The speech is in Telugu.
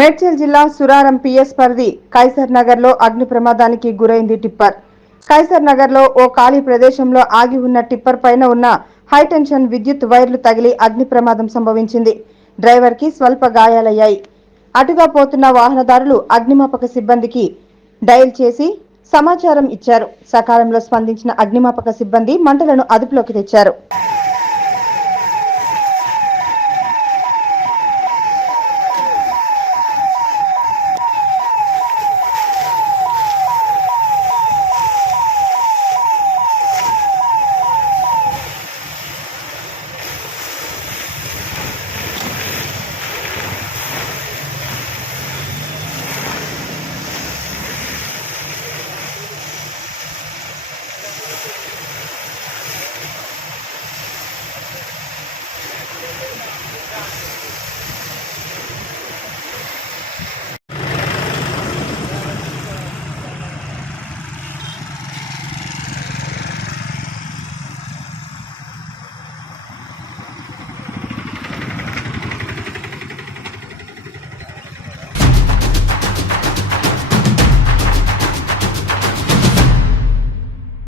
మేడ్చల్ జిల్లా సురారం పిఎస్ పరిధి కైసర్ నగర్ లో అగ్ని ప్రమాదానికి గురైంది టిప్పర్. కైసర్ నగర్ లో ఓ ఖాళీ ప్రదేశంలో ఆగి ఉన్న టిప్పర్ పైన ఉన్న హైటెన్షన్ విద్యుత్ వైర్లు తగిలి అగ్ని ప్రమాదం సంభవించింది. డ్రైవర్ కి స్వల్ప గాయాలయ్యాయి. అటుగా పోతున్న వాహనదారులు అగ్నిమాపక సిబ్బందికి డయల్ చేసి సమాచారం ఇచ్చారు. సకాలంలో స్పందించిన అగ్నిమాపక సిబ్బంది మంటలను అదుపులోకి తెచ్చారు.